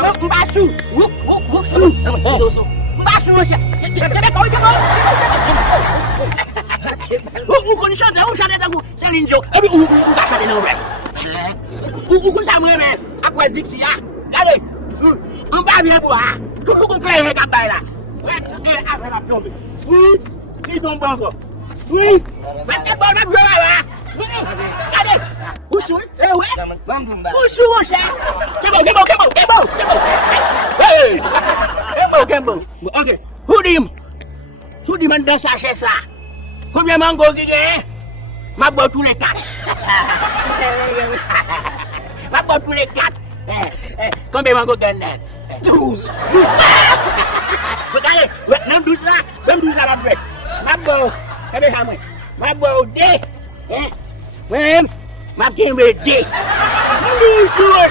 Mbasu, wuk su. Mbasu monsieur. T'es kau jangan. Ukun sana tahu. Salinjo. Abi uka sana no be. Ukun sama be. Aku diksi ya. Gale. Mbabi buah. Ukun play ka baila. Apa nak job? Ni sombong. Oui. Macam mana dua lah. Gale. Usul. Usul saya. Kemo. Hey. Kemo. Okay. Hudim anda sasa. Combien mango gigé? Ma boit tous les quatre. Ma boit tous les quatre. Combien mango gagne? 12. Regardez, même 12 là, la boîte. Ma boit, qu'est-ce que ma boit D. Même, ma game D. 12 jours.